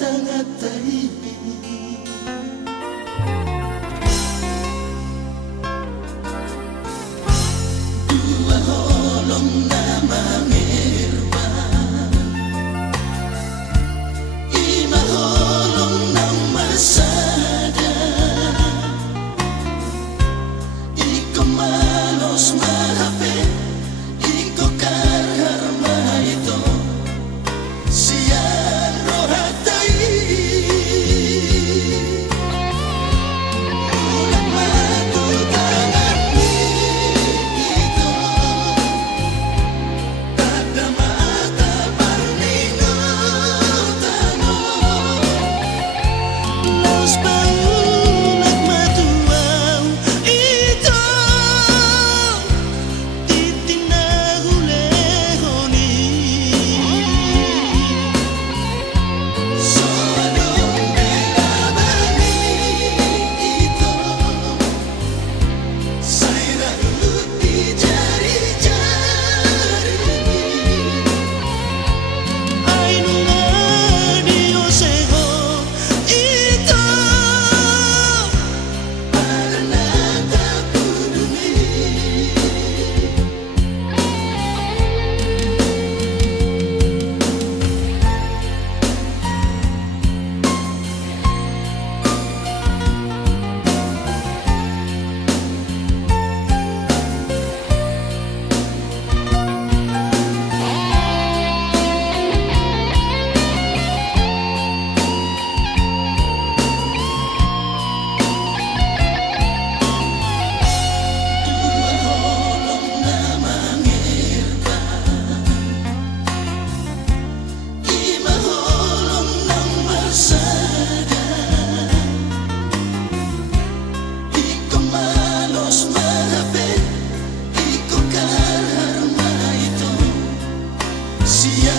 tangatay dua holong na mangirban ima holong na masada iko malos mahape iko karhar mahito siyan rohatay ulang matutangan ni ito tadamata parninotano los paulag matuaw ito titinahulehoni so anong belabani ito say raut di jari-jari ay nunga Dioseho ito para natapuduni dua holong na mangirban ima holong ng marsada iko malos mahapit iko karhar mahito siya